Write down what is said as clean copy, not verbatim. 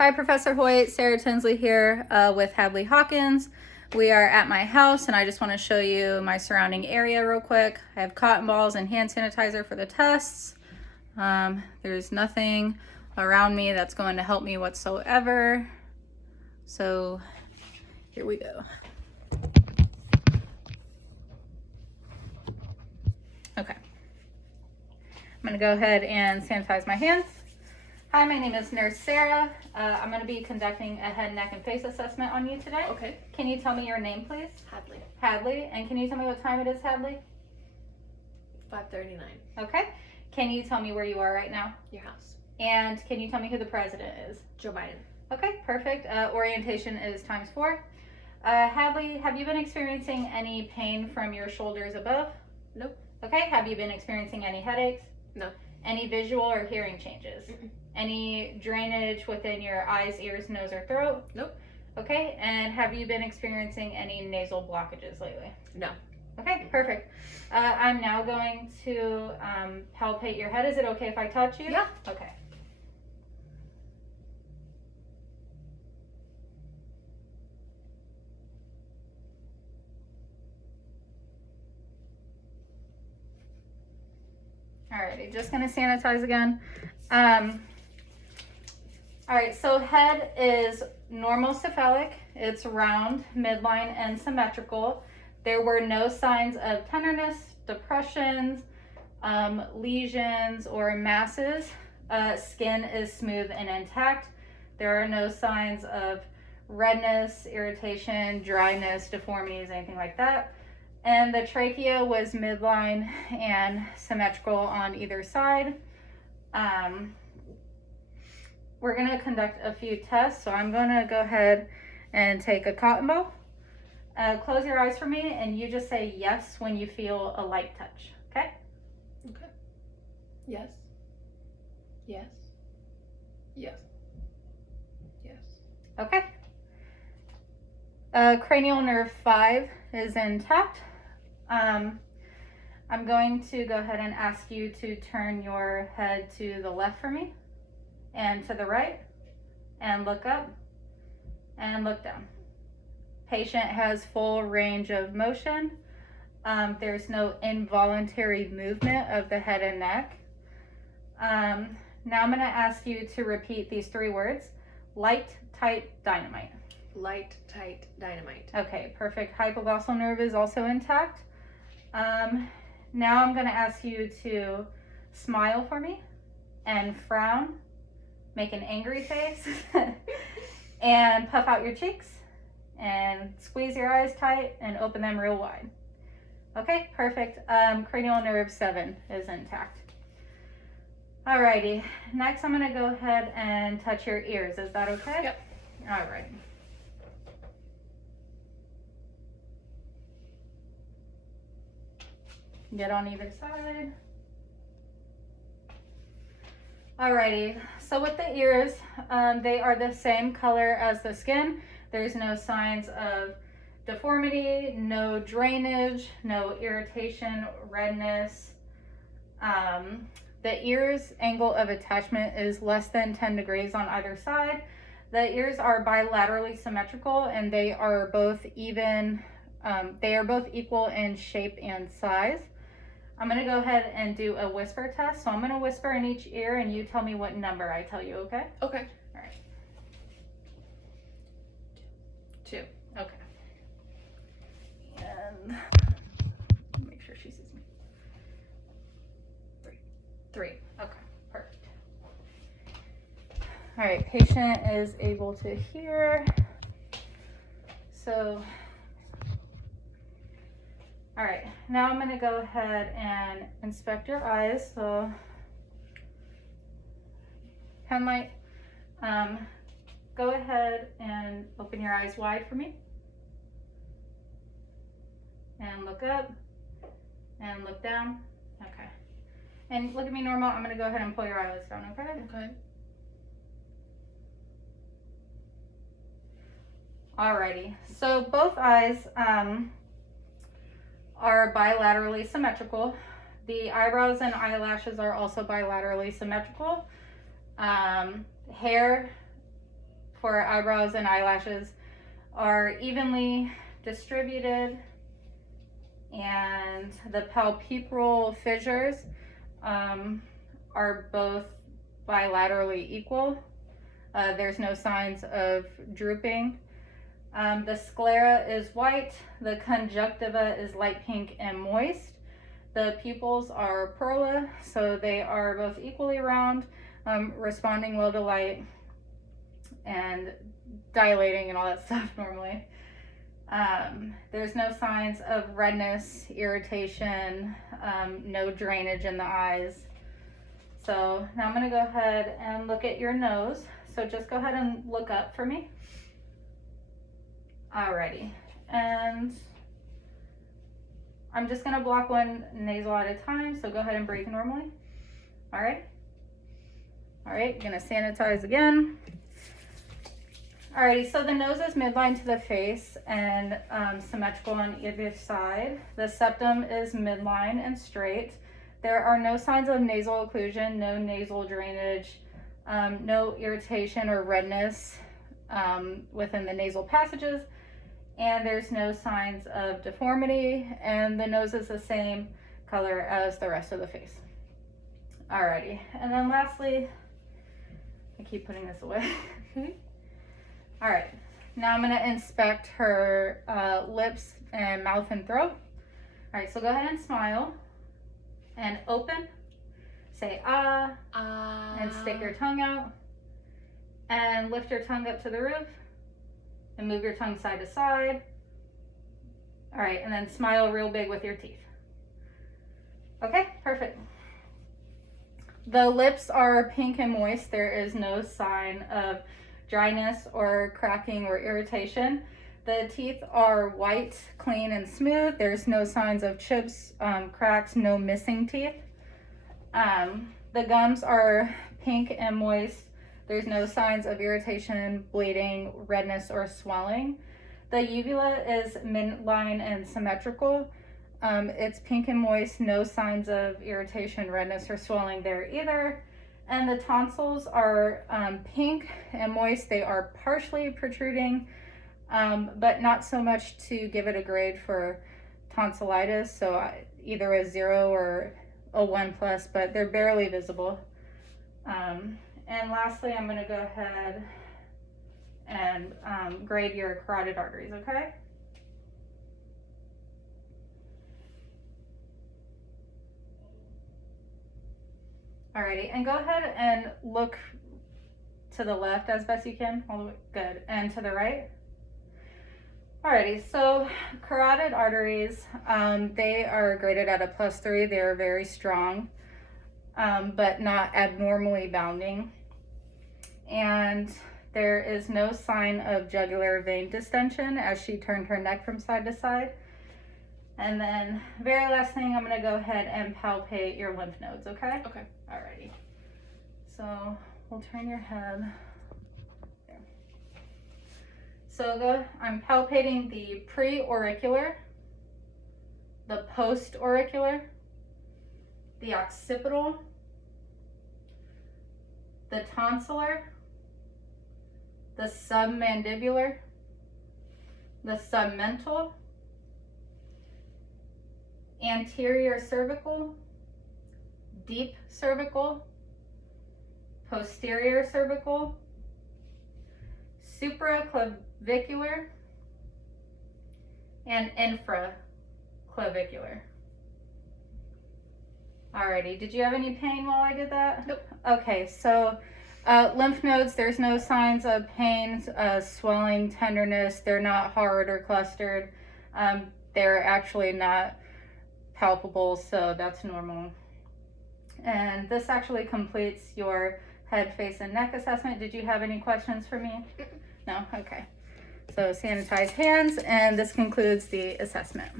Hi, Professor Hoyt. Sarah Tinsley here with Hadley Hawkins. We are at my house and I just want to show you my surrounding area real quick. I have cotton balls and hand sanitizer for the tests. There's nothing around me that's going to help me whatsoever. So here we go. Okay. I'm going to go ahead and sanitize my hands. Hi, my name is Nurse Sarah. I'm going to be conducting a head, neck, and face assessment on you today. Okay. Can you tell me your name, please? Hadley. Hadley. And can you tell me what time it is, Hadley? 5:39. Okay. Can you tell me where you are right now? Your house. And can you tell me who the president is? Joe Biden. Okay, perfect. Orientation is ×4. Hadley, have you been experiencing any pain from your shoulders above? Nope. Okay. Have you been experiencing any headaches? No. Any visual or hearing changes? Mm-mm. Any drainage within your eyes, ears, nose, or throat? Nope. Okay, and have you been experiencing any nasal blockages lately? No. Okay, perfect. I'm now going to palpate your head. Is it okay if I touch you? Yeah. Okay. Alrighty, just gonna sanitize again. Alright, so head is normal cephalic. It's round, midline, and symmetrical. There were no signs of tenderness, depressions, lesions, or masses. Skin is smooth and intact. There are no signs of redness, irritation, dryness, deformities, anything like that. And the trachea was midline and symmetrical on either side. We're going to conduct a few tests, so I'm going to go ahead and take a cotton ball. Close your eyes for me, and you just say yes when you feel a light touch, okay? Okay. Yes. Yes. Yes. Yes. Okay. Cranial nerve 5 is intact. I'm going to go ahead and ask you to turn your head to the left for me, and to the right, and look up, and look down. Patient has full range of motion. There's no involuntary movement of the head and neck. Now I'm going to ask you to repeat these 3 words: light, tight, dynamite. Light, tight, dynamite. Okay, perfect. Hypoglossal nerve is also intact. Now I'm going to ask you to smile for me and frown, make an angry face, and puff out your cheeks, and squeeze your eyes tight and open them real wide. Okay, perfect. Cranial nerve 7 is intact. Alrighty, next I'm going to go ahead and touch your ears. Is that okay? Yep. Alright. Get on either side. Alrighty, so with the ears, they are the same color as the skin. There's no signs of deformity, no drainage, no irritation, redness. The ears' angle of attachment is less than 10 degrees on either side. The ears are bilaterally symmetrical, and they are both even. They are both equal in shape and size. I'm going to go ahead and do a whisper test. So I'm going to whisper in each ear and you tell me what number I tell you, okay? Okay. All right. 2. Okay. And make sure she sees me. 3. Okay, perfect. All right, patient is able to hear. So, all right, now I'm going to go ahead and inspect your eyes. So, pen light, go ahead and open your eyes wide for me. And look up and look down. Okay. And look at me normal. I'm going to go ahead and pull your eyelids down, okay? Okay. Alrighty. So both eyes are bilaterally symmetrical. The eyebrows and eyelashes are also bilaterally symmetrical. Hair for eyebrows and eyelashes are evenly distributed, and the palpebral fissures are both bilaterally equal. There's no signs of drooping. The sclera is white, the conjunctiva is light pink and moist. The pupils are pearla, so they are both equally round, responding well to light and dilating and all that stuff normally. There's no signs of redness, irritation, no drainage in the eyes. So now I'm gonna go ahead and look at your nose. So just go ahead and look up for me. Alrighty, and I'm just gonna block one nasal at a time, so go ahead and breathe normally. All right, gonna sanitize again. Alrighty, so the nose is midline to the face and symmetrical on either side. The septum is midline and straight. There are no signs of nasal occlusion, no nasal drainage, no irritation or redness within the nasal passages, and there's no signs of deformity, and the nose is the same color as the rest of the face. Alrighty, and then lastly, I keep putting this away. All right, now I'm gonna inspect her lips and mouth and throat. All right, so go ahead and smile and open. Say ah, and stick your tongue out and lift your tongue up to the roof and move your tongue side to side. All right, and then smile real big with your teeth. Okay, perfect. The lips are pink and moist. There is no sign of dryness or cracking or irritation. The teeth are white, clean, and smooth. There's no signs of chips, cracks, no missing teeth. The gums are pink and moist. There's no signs of irritation, bleeding, redness, or swelling. The uvula is midline and symmetrical. It's pink and moist, no signs of irritation, redness, or swelling there either. And the tonsils are pink and moist. They are partially protruding, but not so much to give it a grade for tonsillitis. So either a 0 or a 1+, but they're barely visible. And lastly, I'm gonna go ahead and grade your carotid arteries, okay? Alrighty, and go ahead and look to the left as best you can. All the way, good, and to the right. Alrighty, so carotid arteries, they are graded at a +3. They are very strong, but not abnormally bounding. And there is no sign of jugular vein distension as she turned her neck from side to side. And then very last thing, I'm gonna go ahead and palpate your lymph nodes, okay? Okay. Alrighty. So we'll turn your head. There. So I'm palpating the pre-auricular, the post-auricular, the occipital, the tonsillar, the submandibular, the submental, anterior cervical, deep cervical, posterior cervical, supraclavicular, and infraclavicular. Alrighty, did you have any pain while I did that? Nope. Okay, so lymph nodes, there's no signs of pain, swelling, tenderness. They're not hard or clustered. They're actually not palpable, so that's normal. And this actually completes your head, face, and neck assessment. Did you have any questions for me? No? Okay. So sanitize hands, and this concludes the assessment.